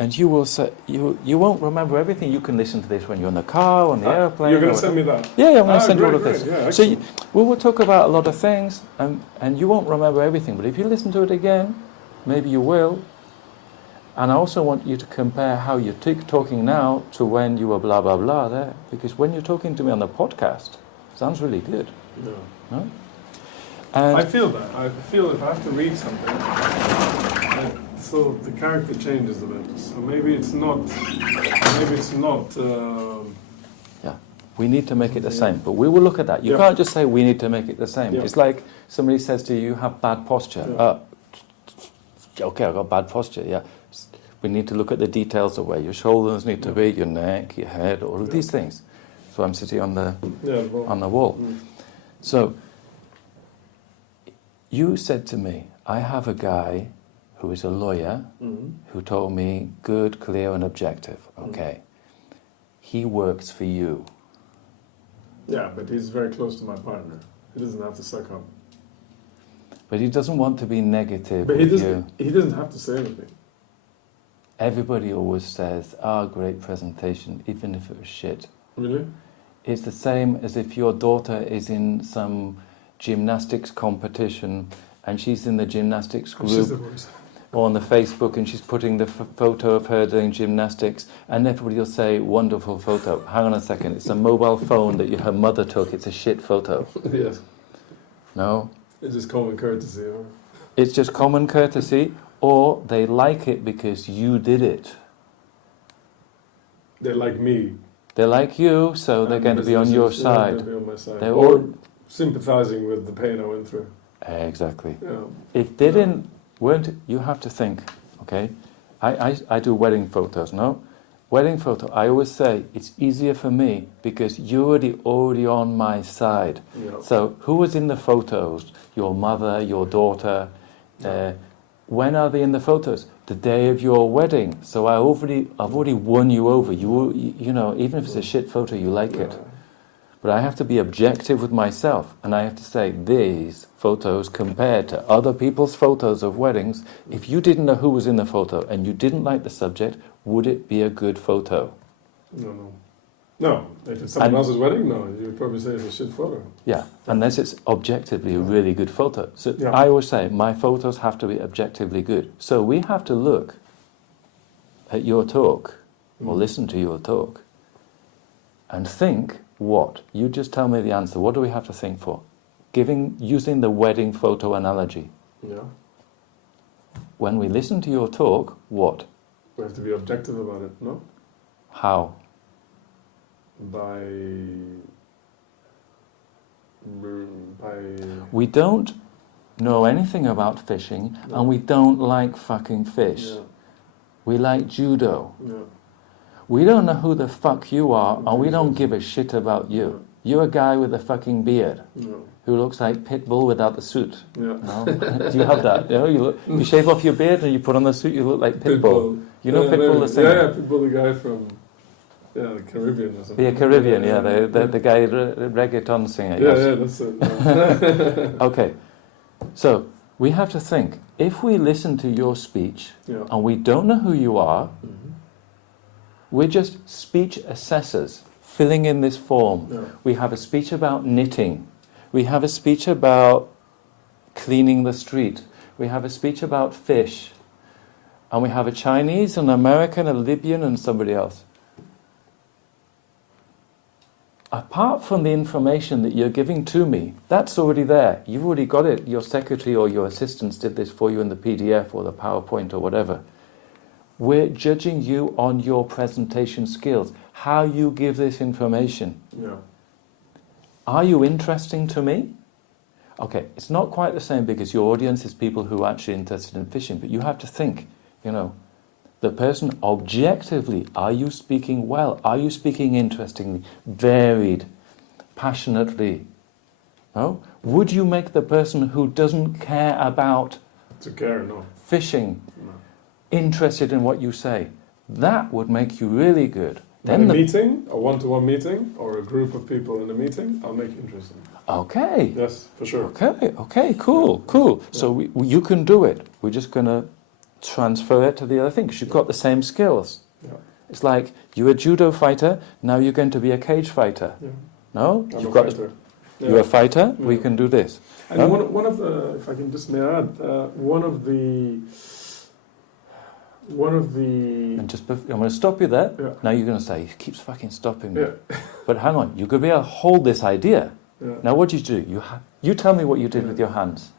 And you will say, you won't remember everything. You can listen to this when you're in the car, on the airplane. You're going to send me that? Yeah, I'm going to send you all of great, this. yeah, so we will talk about a lot of things, and you won't remember everything. But if you listen to it again, maybe you will. And I also want you to compare how you're talking now to when you were blah, blah, blah there. Because when you're talking to me on the podcast, it sounds really good. Yeah. No? And I feel that. I feel if I have to read something, so the character changes a bit. So maybe it's not. yeah, we need to make it the same. But we will look at that. You can't just say we need to make it the same. Yeah. It's like somebody says to you, you have bad posture. Okay, I've got bad posture. Yeah, we need to look at the details of where your shoulders need to be, your neck, your head, all of these things. So I'm sitting on the wall. Mm. So you said to me, I have a guy who is a lawyer who told me good, clear and objective. Okay. He works for you. Yeah, but he's very close to my partner. He doesn't have to suck up. But he doesn't want to be negative But with you. He doesn't have to say anything. Everybody always says, great presentation, even if it was shit. Really? It's the same as if your daughter is in some gymnastics competition and she's in the gymnastics group. She's the worst. Or on the Facebook and she's putting the photo of her doing gymnastics and everybody will say, wonderful photo. Hang on a second, it's a mobile phone that her mother took, it's a shit photo. Yes. No? It's just common courtesy. Or... It's just common courtesy, or they like it because you did it. They're like me. They're like you, so they're going to be on your side. They'll be on my side. They're or all sympathizing with the pain I went through. Exactly. Yeah. If they weren't, you have to think, okay? I do wedding photos, no? Wedding photo, I always say, it's easier for me because you're already on my side. Yeah. So who was in the photos? Your mother, your daughter. When are they in the photos? The day of your wedding. So I've already won you over. You know, even if it's a shit photo, you like it. But I have to be objective with myself, and I have to say, these photos compared to other people's photos of weddings, if you didn't know who was in the photo and you didn't like the subject, would it be a good photo? No. If it's someone else's wedding, no. You'd probably say it's a shit photo. Yeah, unless it's objectively a really good photo. So I always say, my photos have to be objectively good. So we have to look at your talk, or listen to your talk, and think, what? You just tell me the answer. What do we have to think for? Using the wedding photo analogy. Yeah. When we listen to your talk, what? We have to be objective about it, no? How? By We don't know anything about fishing, and we don't like fucking fish. Yeah. We like judo. Yeah. We don't know who the fuck you are, and we don't give a shit about you. You're a guy with a fucking beard who looks like Pitbull without the suit. Yeah. No? Do you have that? You shave off your beard and you put on the suit, you look like Pitbull. You know Pitbull the singer? Yeah, Pitbull, the guy from the Caribbean or something. Yeah, Caribbean, the guy, reggaeton singer. Yeah, that's it. Yeah. Okay, so we have to think, if we listen to your speech and we don't know who you are, we're just speech assessors filling in this form. Yeah. We have a speech about knitting. We have a speech about cleaning the street. We have a speech about fish. And we have a Chinese, an American, a Libyan, and somebody else. Apart from the information that you're giving to me, that's already there. You've already got it. Your secretary or your assistants did this for you in the PDF or the PowerPoint or whatever. We're judging you on your presentation skills, how you give this information. Yeah. Are you interesting to me? Okay, it's not quite the same because your audience is people who are actually interested in fishing, but you have to think, the person objectively, are you speaking well? Are you speaking interestingly, varied, passionately? No? Would you make the person who doesn't care about fishing interested in what you say? That would make you really good. Then a meeting, a one-to-one meeting, or a group of people in a meeting, I'll make it interesting. Okay. Yes, for sure. Okay, cool. Yeah. So you can do it. We're just going to transfer it to the other thing because you've got the same skills. Yeah. It's like you're a judo fighter, now you're going to be a cage fighter. Yeah. No? I'm You've a got fighter. You're a fighter, Yeah. we can do this. And No? one of the, if I can just may I add, one of the. And just I'm going to stop you there. Yeah. Now you're going to say, he keeps fucking stopping me. Yeah. But hang on, you're going to be able to hold this idea. Yeah. Now what did you do? You tell me what you did with your hands.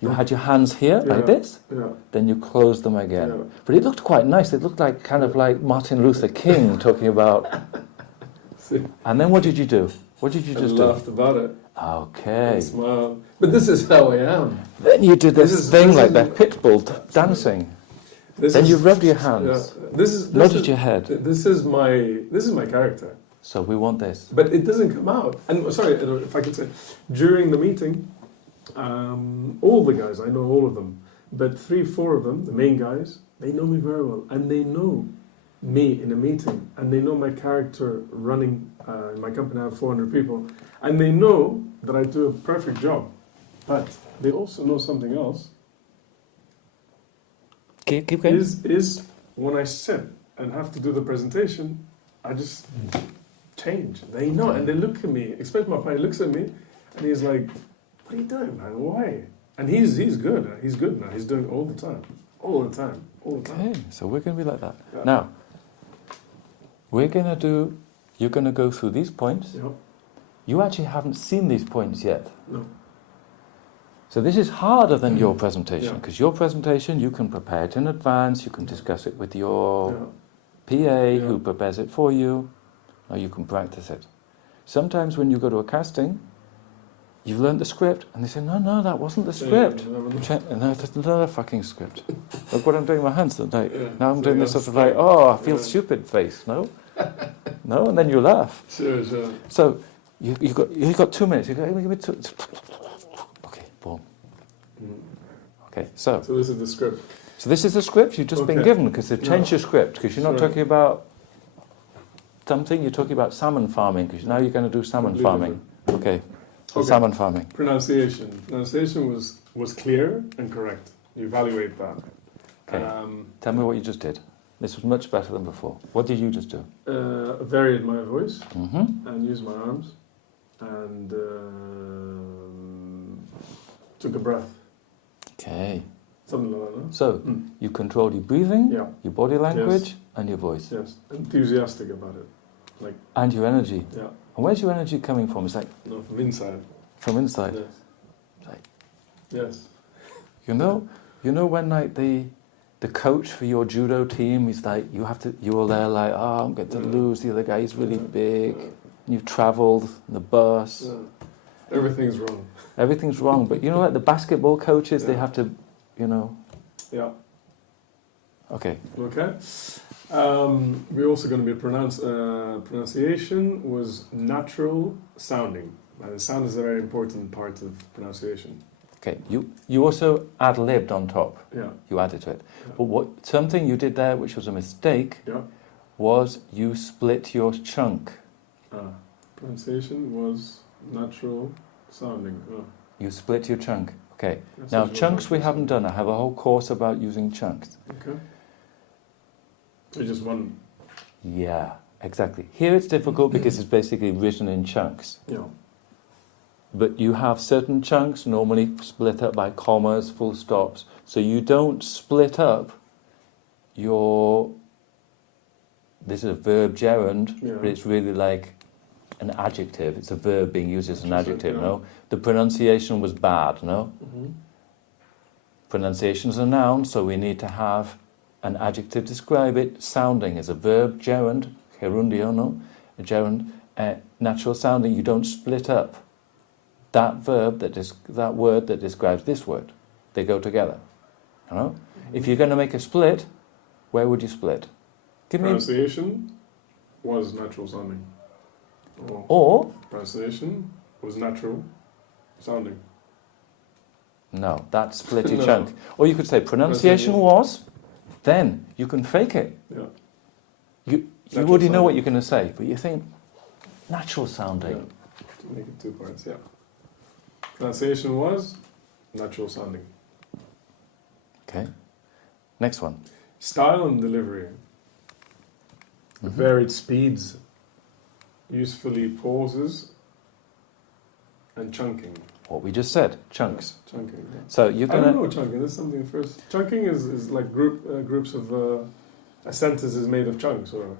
You had your hands here like this, Yeah. then you closed them again. Yeah. But it looked quite nice. It looked like kind of like Martin Luther King talking about. See, And then what did you do? What did you I just do? laughed about it. Okay. And smiled. But this is how I am. Then you did this, This is- thing this like is- that pit bull dancing. Then you rubbed your hands, This nodded is your head. This is my character. So we want this. But it doesn't come out. And sorry, if I could say, during the meeting, all the guys, I know all of them, but 3-4 of them, the main guys, they know me very well, and they know me in a meeting, and they know my character running. In my company, I have 400 people, and they know that I do a perfect job. But they also know something else. Keep going. Is when I sit and have to do the presentation, I just change. They know, and they look at me. Especially my partner looks at me, and he's like, "What are you doing, man? Why?" And he's good. He's good now. He's doing it all the time, all the time, all the time. Okay, so we're going to be like that. Yeah. Now, you're going to go through these points. Yeah. You actually haven't seen these points yet. No. So this is harder than your presentation, Yeah. because your presentation, you can prepare it in advance, you can discuss it with your Yeah. PA who Yeah. prepares it for you, or you can practice it. Sometimes when you go to a casting, you've learned the script, and they say, no, that wasn't the script. And no, that's another fucking script. Look what I'm doing with my hands. Like, Yeah. now I'm So doing you this sort of have like, oh, I feel Yeah. stupid face. No? No? And then you laugh. Sure. So you've got 2 minutes. You go, give me 2. Okay, boom. Okay, so this is the script. this is the script you've just been Okay. given, because they've changed your script, because you're not Sure. talking about something, you're talking about salmon farming, because now you're going to do salmon Completely farming. Okay, so Okay. salmon farming. Pronunciation. Pronunciation was clear and correct. You evaluate that. Okay. Tell me what you just did. This was much better than before. What did you just do? Varied my voice Mm-hmm. and used my arms and took a breath. Okay. Something like that. No? So you controlled your breathing, Yeah. your body language, and your voice, Yes. Enthusiastic about it. Like, and your energy. yeah. And where's your energy coming from? It's like No, from inside. from inside. Yes. Like, Yes. you know when like the coach for your judo team is like, you're there like, oh, I'm going to lose, the other guy is really big, and you've travelled in the bus, Yeah. Everything's wrong. everything's wrong, but you know, like the basketball coaches, they Yeah. have to, Yeah. okay. Okay. We're also going to be pronunciation was natural sounding. And sound is a very important part of pronunciation. Okay, you also ad-libbed on top, Yeah. you added to it, Yeah. but something you did there which was a mistake Yeah. was you split your chunk. Pronunciation was natural sounding. You split your chunk. Okay. That's Now, natural chunks we sounding. haven't done. I have a whole course about using chunks. Okay. It's just one. Yeah, exactly. Here it's difficult because it's basically written in chunks. Yeah. But you have certain chunks normally split up by commas, full stops. So you don't split up your... This is a verb gerund, Yeah. but it's really like an adjective. It's a verb being used as an Just like, adjective, yeah. no? The pronunciation was bad, no? Mm-hmm. Pronunciation is a noun, so we need to have an adjective to describe it. Sounding is a verb, gerund, gerundio, no? A gerund, natural sounding. You don't split up that verb, that word that describes this word. They go together, you know? If you're going to make a split, where would you split? Give me... Pronunciation was natural sounding. Or... Pronunciation was natural sounding. No, that's split your No. chunk. Or you could say pronunciation was, then you can fake it. Yeah. You Natural already know what sounding. you're going to say, but you think natural sounding. Yeah. To make it 2 parts, yeah. Pronunciation was natural sounding. Okay. Next one. Style and delivery. Varied speeds, usefully pauses, and chunking. What we just said, chunks. Chunking. Yeah. So you're I don't gonna know chunking. That's something first. Chunking is like groups of a sentence is made of chunks, or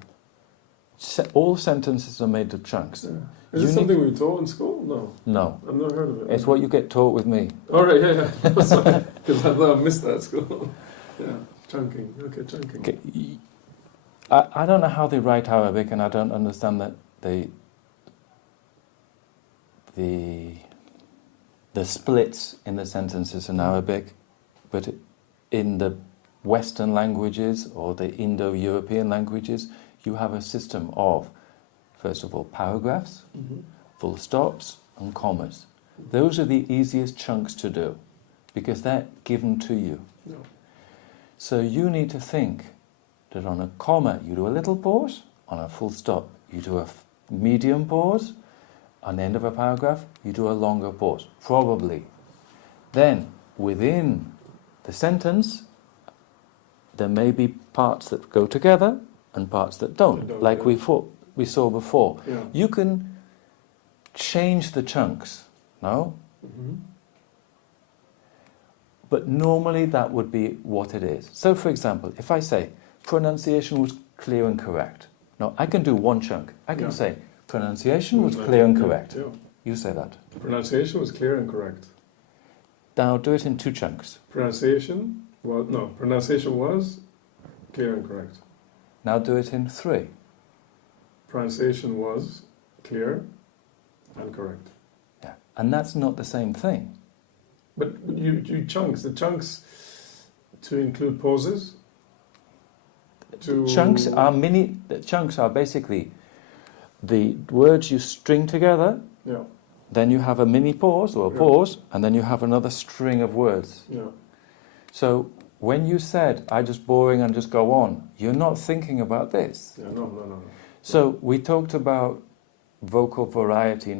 all sentences are made of chunks. yeah. Is it something we taught in school? No. No. I've never heard of it. It's what you get taught with me. All right, yeah. Because I thought I missed that at school. Yeah, chunking. Okay, chunking. Okay. I don't know how they write Arabic, and I don't understand that the splits in the sentences in Arabic, but in the Western languages or the Indo-European languages, you have a system of, first of all, paragraphs, full stops, and commas. Those are the easiest chunks to do because they're given to you. No. So you need to think that on a comma you do a little pause, on a full stop you do a medium pause, on the end of a paragraph you do a longer pause, probably. Then within the sentence there may be parts that go together and parts that don't, like yeah. we saw before. Yeah. You can change the chunks, no? But normally that would be what it is. So for example, if I say pronunciation was clear and correct. No, I can do one chunk. I can say pronunciation was clear and correct. Yeah. You say that. Pronunciation was clear and correct. Now do it in two chunks. Pronunciation was clear and correct. Now do it in three. Pronunciation was clear and correct. Yeah. And that's not the same thing. But you chunks, the chunks to include pauses. Chunks are basically the words you string together. Yeah. Then you have a mini pause or a pause, and then you have another string of words. Yeah. So when you said, I just boring and just go on, you're not thinking about this. Yeah, no. So we talked about vocal variety,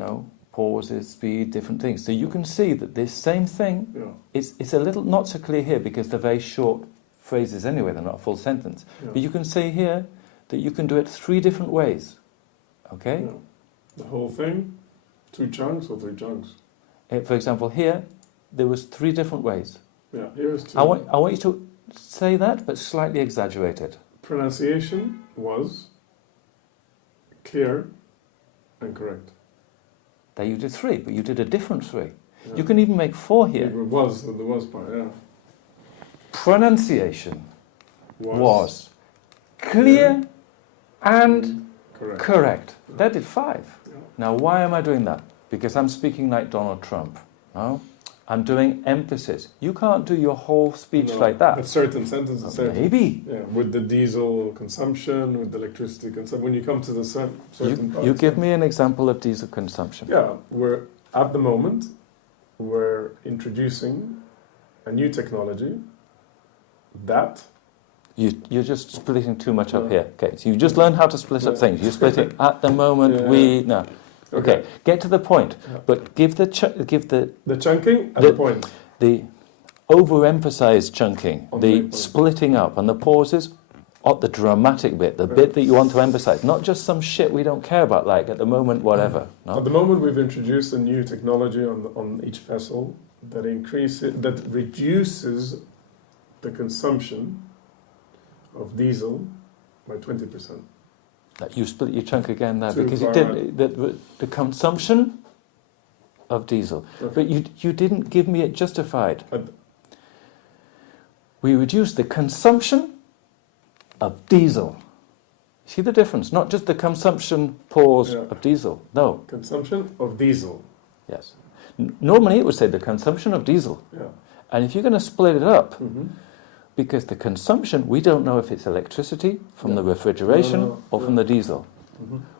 pauses, speed, different things. So you can see that this same thing, it's a little not so clear here because they're very short phrases anyway, they're not a full sentence. Yeah. But you can see here that you can do it three different ways. Okay? Yeah. The whole thing, two chunks or three chunks. For example, here, there was three different ways. Yeah, here's two. I want you to say that, but slightly exaggerated. Pronunciation was clear and correct. There you did three, but you did a different three. Yeah. You can even make four here. There was part, yeah. Pronunciation was clear and correct. That did five. Yeah. Now, why am I doing that? Because I'm speaking like Donald Trump. No? I'm doing emphasis. You can't do your whole speech like that. But certain sentences. Maybe. Yeah, with the diesel consumption, with the electricity consumption. When you come to the certain parts. You give me an example of diesel consumption. Yeah, at the moment, we're introducing a new technology that... You're just splitting too much up here. Okay, so you just learned how to split up things. You split it at the moment. No. Okay, get to the point. Yeah. But give the chunking at the point. The overemphasized chunking, the splitting up, and the pauses at the dramatic bit, the bit that you want to emphasize, not just some shit we don't care about, like at the moment, whatever. No? At the moment, we've introduced a new technology on each vessel that reduces the consumption of diesel by 20%. You split your chunk again there because you did the consumption of diesel, but you didn't give me it justified. We reduced the consumption of diesel. See the difference? Not just the consumption pause of diesel. No. Consumption of diesel. Yes. Normally it would say the consumption of diesel. Yeah. And if you're going to split it up, because the consumption, we don't know if it's electricity from the refrigeration or from the diesel.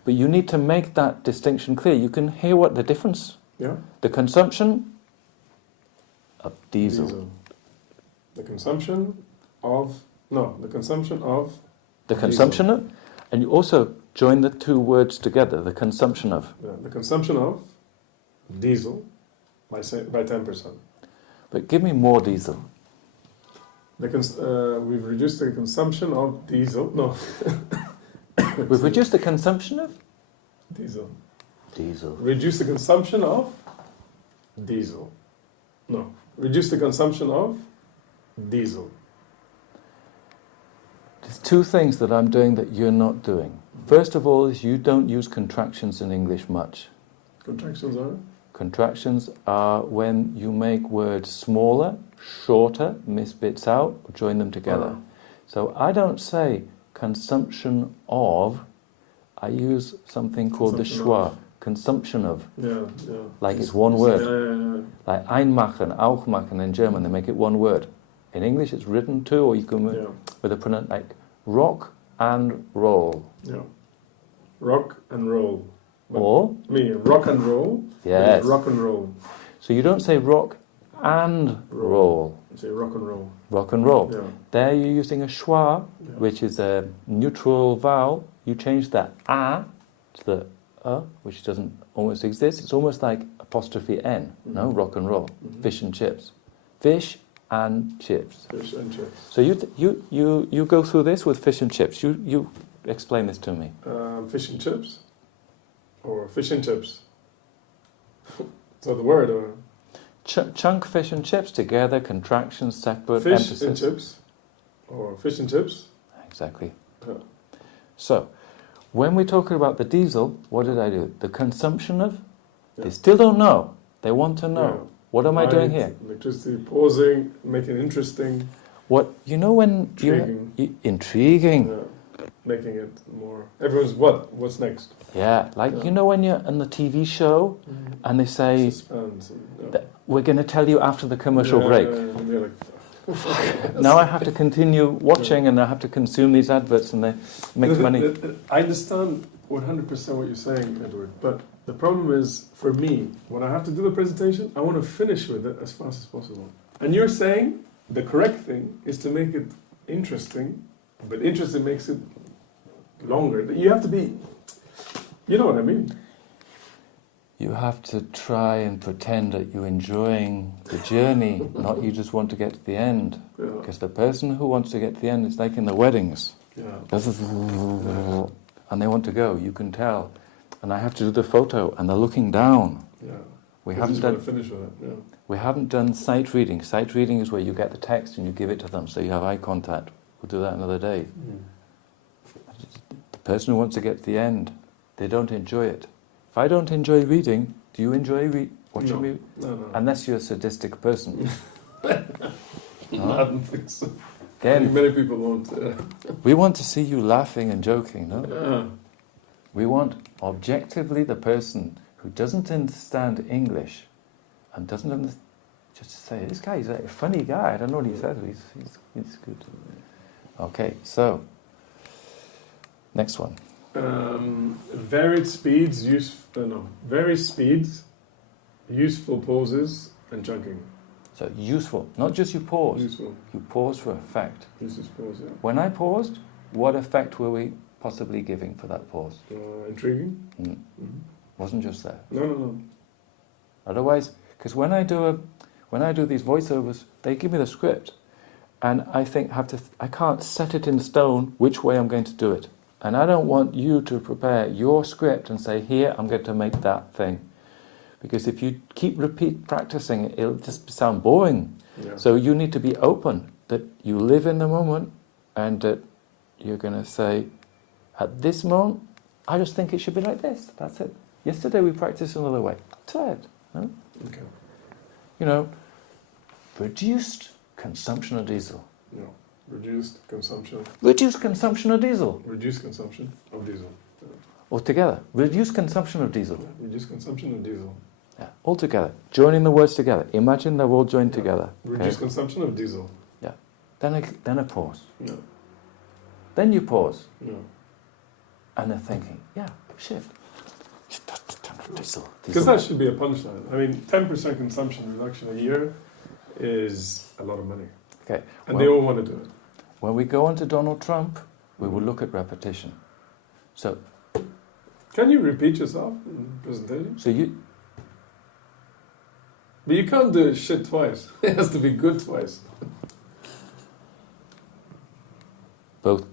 But you need to make that distinction clear. You can hear what the difference. Yeah. The consumption of diesel. The consumption of... No, the consumption of... The consumption of... And you also join the two words together, the consumption of. Yeah, the consumption of diesel by 10%. But give me more diesel. We've reduced the consumption of diesel. No. We've reduced the consumption of Diesel. diesel. Reduce the consumption of diesel. No. Reduce the consumption of diesel. There's two things that I'm doing that you're not doing. First of all is you don't use contractions in English much. Contractions are? Contractions are when you make words smaller, shorter, miss bits out, or join them together. So I don't say consumption of, I use something called the schwa, consumption of. Yeah. Like it's one word. Yeah. Like einmachen, auch machen in German, they make it one word. In English it's written two, or you can with a pronoun like rock and roll. Yeah. Rock and roll. But Or? Rock and roll. Yes. Rock and roll. So you don't say rock and roll. You say rock and roll. Rock and roll. Yeah. There you're using a schwa, which is a neutral vowel. You change the a to the which doesn't almost exist. It's almost like apostrophe n. No, rock and roll. Fish and chips. Fish and chips. Fish and chips. So you go through this with fish and chips. You explain this to me. Fish and chips, or fish and chips. So the word, or Chunk fish and chips together, contractions, separate, fish emphasis. and chips, or fish and chips. Exactly. Yeah. So, when we're talking about the diesel, what did I do? The consumption of? Yeah. They still don't know. They want to know. Yeah. What am I doing here? Electricity, pausing, making it interesting. What you know when Intriguing. Intriguing. Yeah. Making it more. Everyone's what? What's next? Yeah, like you know when you're on the TV show and they say Suspense. we're going to tell you after the commercial break. And you're like, Now I have to continue watching and I have to consume these adverts and they make money. I understand 100% what you're saying, Edward, but the problem is, for me, when I have to do the presentation, I want to finish with it as fast as possible. And you're saying the correct thing is to make it interesting, but interesting makes it longer. You have to be, you know what I mean? You have to try and pretend that you're enjoying the journey, not you just want to get to the end. Yeah. Because the person who wants to get to the end is like in the weddings. Yeah. And they want to go, you can tell. And I have to do the photo, and they're looking down. Yeah. We You haven't just done. want to finish with it. Yeah. We haven't done sight reading. Sight reading is where you get the text and you give it to them, so you have eye contact. We'll do that another day. The person who wants to get to the end, they don't enjoy it. If I don't enjoy reading, do you enjoy watching me? No. Unless you're a sadistic person. No, I don't think so. Again, Many people won't. we want to see you laughing and joking, no? Yeah. We want objectively the person who doesn't understand English and doesn't understand, just to say, this guy is a funny guy, I don't know what he says, but he's good. Okay, so, next one. Varied speeds, useful pauses, and chunking. So, useful, not just you pause. Useful. You pause for effect. Uses pause, yeah. When I paused, what effect were we possibly giving for that pause? Intriguing. Wasn't just there. No. Otherwise, because when I do these voiceovers, they give me the script, and I think I can't set it in stone which way I'm going to do it, and I don't want you to prepare your script and say, here I'm going to make that thing, because if you keep practicing, it'll just sound boring. Yeah. So you need to be open that you live in the moment, and that you're going to say, at this moment, I just think it should be like this. That's it. Yesterday we practiced another way. Try it. No? Okay. You know, reduced consumption of diesel. No. Reduced consumption. Reduced consumption of diesel. Reduced consumption of diesel. Altogether. Reduced consumption of diesel. Yeah. Reduced consumption of diesel. Yeah. Altogether. Joining the words together. Imagine they're all joined together. Reduced consumption of diesel. Yeah. Then a pause. No. Then you pause. No. And they're thinking, yeah, shit. Diesel. Because that should be a punchline. I mean, 10% consumption reduction a year is a lot of money. Okay. And they all want to do it. When we go on to Donald Trump, we will look at repetition. So, can you repeat yourself in the presentation? But you can't do shit twice. It has to be good twice. Both,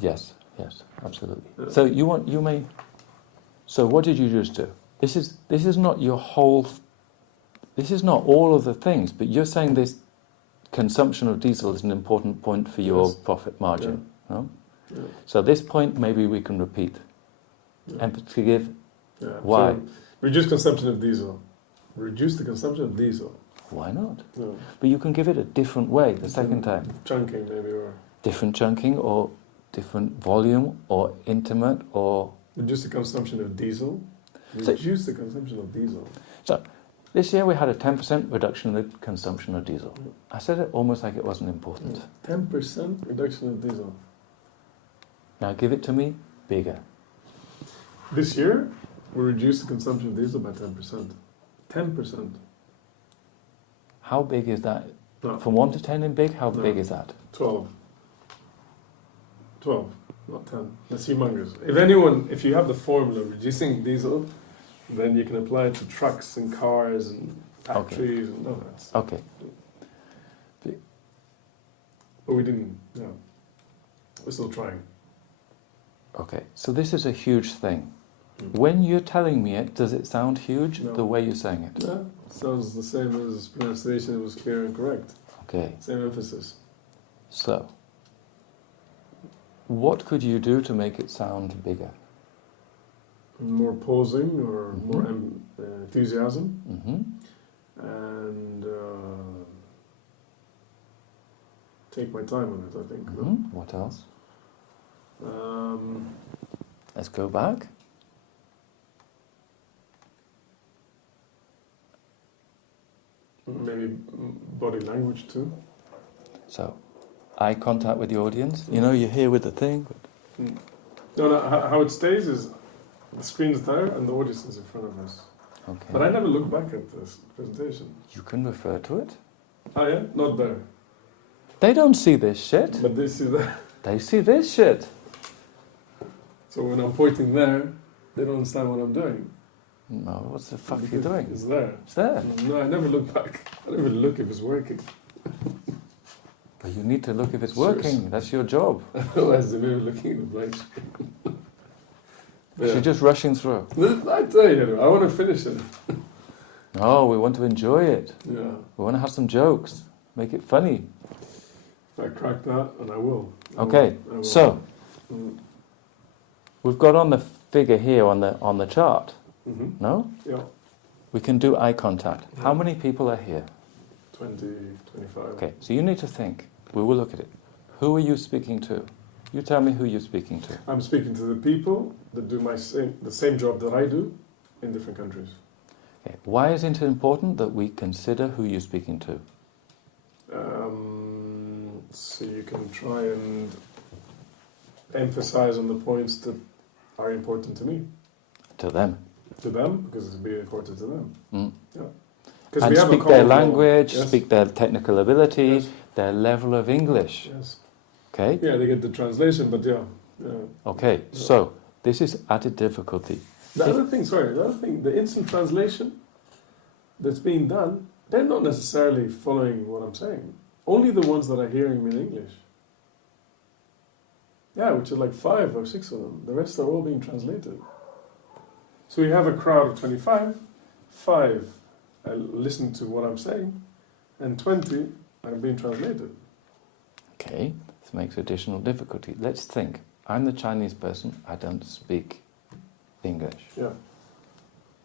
yes, absolutely. Yeah. So what did you just do? This is not your whole. This is not all of the things, but you're saying this consumption of diesel is an important point for your Yes. profit margin. Yeah. No? Yeah. So this point maybe we can repeat. Yeah. And to give Yeah. why? So, reduce consumption of diesel. Reduce the consumption of diesel. Why not? No. But you can give it a different way the second time. Chunking maybe, or Different chunking or different volume or intimate or... reduce the consumption of diesel. So- Reduce the consumption of diesel. So this year we had a 10% reduction in the consumption of diesel. I said it almost like it wasn't important. 10% reduction of diesel. Now give it to me bigger. This year, we reduced the consumption of diesel by 10%. 10%. How big is that? No. From 1 to 10 in big, how No. big is that? 12. 12, not 10. That's humongous. If you have the formula reducing diesel, then you can apply it to trucks and cars and factories and all that. Okay. But we didn't, no. We're still trying. Okay. So this is a huge thing. Mm. When you're telling me it, does it sound huge No. the way you're saying it? Yeah, sounds the same as pronunciation. It was clear and correct. Okay. Same emphasis. So, what could you do to make it sound bigger? More pausing or Mhm. more enthusiasm. Mm-hmm. And take my time on it, I think. no? Mm-hmm. What else? Let's go back. Maybe body language too. So, eye contact with the audience. You know, you're here with the thing. No, how it stays is the screen's there and the audience is in front of us. Okay. But I never look back at this presentation. You can refer to it. Oh yeah? Not there. They don't see this shit. But this is there. They see this shit. So when I'm pointing there, they don't understand what I'm doing. No, what the fuck are you Because doing? It's there. It's there. No, I never look back. I never look if it's working. But you need to look if it's Sure. working. That's your job. Otherwise, they're maybe looking at the blank screen. She's just rushing through. I tell you, I want to finish it. No, we want to enjoy it. Yeah. We want to have some jokes. Make it funny. If I crack that, and I will. Okay, I will. so Mm. we've got on the figure here on the chart. Mhm. No? Yeah. We can do eye contact. How many people are here? 20, 25. Okay, so you need to think. We will look at it. Who are you speaking to? You tell me who you're speaking to. I'm speaking to the people that do the same job that I do in different countries. Okay. Why is it important that we consider who you're speaking to? So you can try and emphasize on the points that are important to me. To them. To them, because it'll be important to them. Mm. Yeah. Because And we have a speak their common goal. language, Yes. speak their technical ability, Yes. their level of English. Yes. Okay? Yeah, they get the translation, but yeah. Okay, so this is added difficulty. The other thing, the instant translation that's being done, they're not necessarily following what I'm saying. Only the ones that are hearing me in English. Yeah, which is like 5 or 6 of them. The rest are all being translated. So we have a crowd of 25, 5 listen to what I'm saying, and 20 are being translated. Okay, this makes additional difficulty. Let's think. I'm the Chinese person, I don't speak English. Yeah.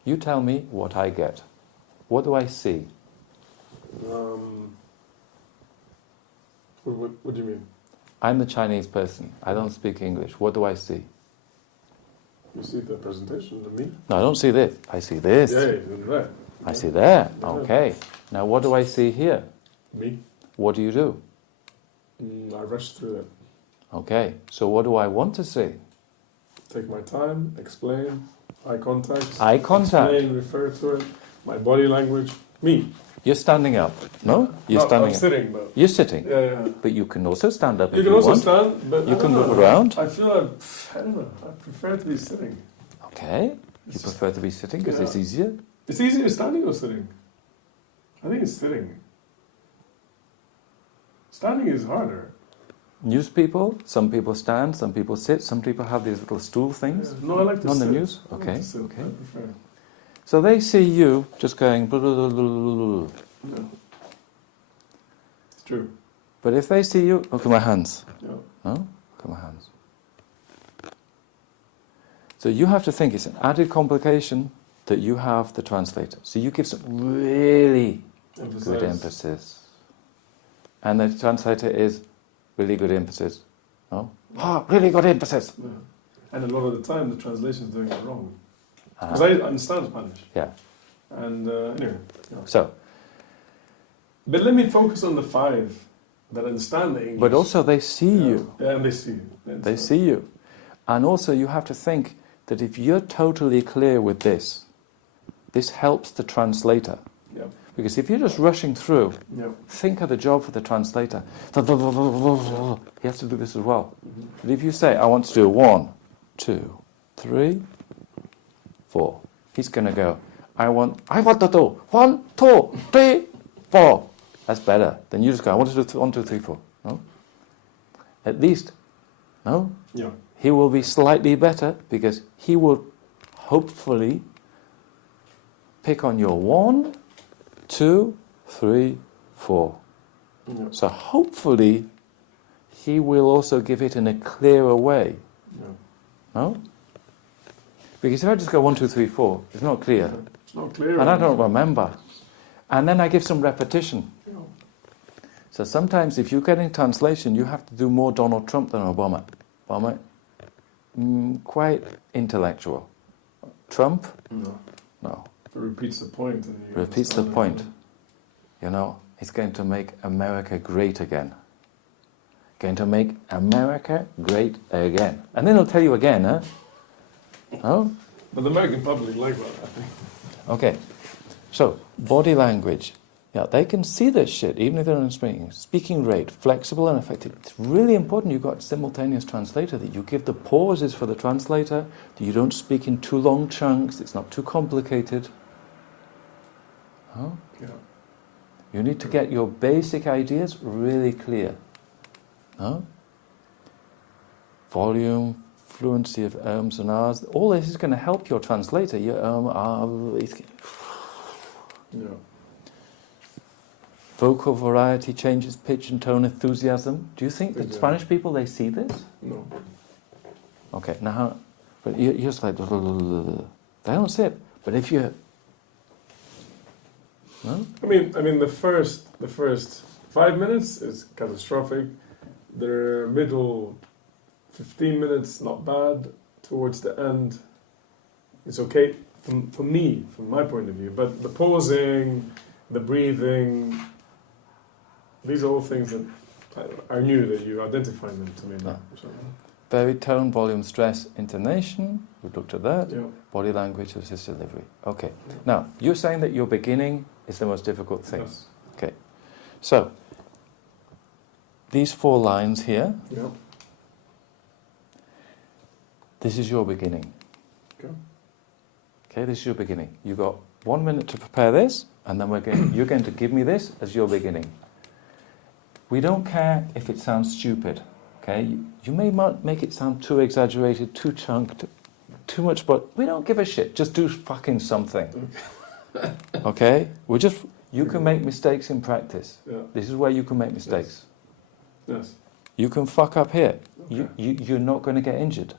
You tell me what I get. What do I see? What do you mean? I'm the Chinese person, I don't speak English. What do I see? You see the presentation, the me? No, I don't see this. I see this. Yeah, you're right. I see there. Yeah. Okay. Now what do I see here? Me? What do you do? I rush through it. Okay. So what do I want to see? Take my time, explain, eye contact. Eye contact. Explain, refer to it. My body language. Me. You're standing up. No? You're No, standing I'm up. sitting, but You're sitting. yeah. But you can also stand up You if can you also want. stand, but You I can don't look know. around. I feel I don't know. I prefer to be sitting. Okay. You It's prefer to be sitting because it's Yeah. easier? It's easier standing or sitting. I think it's sitting. Standing is harder. News people, some people stand, some people sit, some people have these little stool things. Yeah. No, I like to On sit. the news? I like Okay, to sit. okay. I prefer. So they see you just going blah, blah, blah, blah, blah, blah. Yeah. It's true. But if they see you, look at my hands. Yeah. No? Look at my hands. So you have to think it's an added complication that you have the translator. So you give some really good emphasis. And the translator is really good emphasis. No? Really good emphasis. Yeah. And a lot of the time the translation is doing it wrong. Because I understand Spanish. Yeah. And anyway. Yeah. So, but let me focus on the 5 that understand the English. but also they see you. Yeah, and they see you. They see you. And also you have to think that if you're totally clear with this helps the translator. Yeah. Because if you're just rushing through, Yeah. think of the job for the translator. He has to do this as well. Mm-hmm. But if you say, I want to do 1, 2, 3, 4, he's going to go, I want to do 1, 2, 3, 4. That's better. Then you just go, I want to do 1, 2, 3, 4. No? At least, no? Yeah. He will be slightly better because he will hopefully pick on your 1, 2, 3, 4. Yeah. So hopefully he will also give it in a clearer way. Yeah. No? Because if I just go 1, 2, 3, 4, it's not clear. It's not clear. And I don't remember. And then I give some repetition. Yeah. So sometimes if you're getting translation, you have to do more Donald Trump than Obama. Obama, quite intellectual. Trump, No. no. It repeats the point. And you Repeats the understand point. it. You know, it's going to make America great again. Going to make America great again. And then he'll tell you again, huh? Oh? But the American public like that, I think. Okay. So, body language. Yeah, they can see this shit, even if they're not speaking. Speaking rate, flexible and effective. It's really important you've got a simultaneous translator, that you give the pauses for the translator, that you don't speak in too long chunks, it's not too complicated. Oh? Yeah. You need to get your basic ideas really clear. No? Volume, fluency of ums and ahs, all this is going to help your translator. Your Yeah. vocal variety, changes, pitch and tone, enthusiasm. Do you think that Spanish people, they see this? No. Okay, now, but you're just like, they don't see it. But if you, no? I mean, the first 5 minutes is catastrophic. The middle 15 minutes, not bad. Towards the end, it's okay for me, from my point of view. But the pausing, the breathing, these are all things that are new, that you identify them to me now. So, Very tone, volume, stress, intonation. We've looked at that. yeah. Body language, assisted delivery. Okay. Now, you're saying that your beginning is the most difficult thing. Yes. Okay. So, these 4 lines here, Yeah. this is your beginning. Okay. Okay, this is your beginning. You've got 1 minute to prepare this, and then you're going to give me this as your beginning. We don't care if it sounds stupid. Okay, you may make it sound too exaggerated, too chunked, too much, but we don't give a shit. Just do fucking something. Okay? You can make mistakes in practice. Yeah. This is where you can make mistakes. Yes. You can fuck up here. Okay. You're not going to get injured.